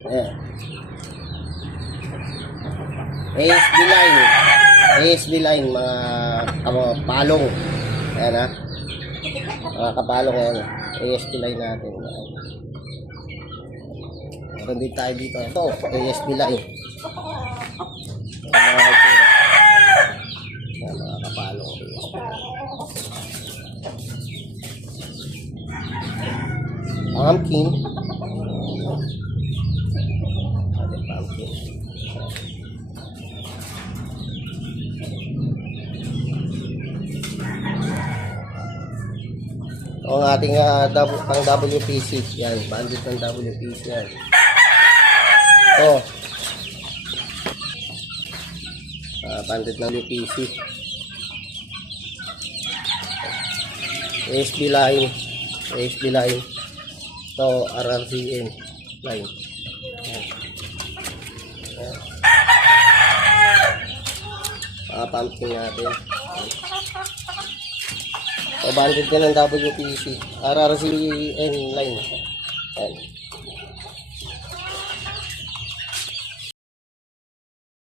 Ayan. ASB line. ASB line, mga, mga palong. Ayan ha. Mga kapalong ayan. ASB line natin. Ayan. Meron din tayo dito. Ito, ASB line. Ayan, mga kapalong. Ayan, mga kapalong. Pumpkin. Ito ang ating W- pang WPC. Yan, bandit ng WPC yan. Ito. Ah, bandit ng WPC. ASB line. ASB line. Ito, RRCN line. Yan. Yan. Ah, pumpkin natin. Bandit din ng WPC. RRCN line. Yan.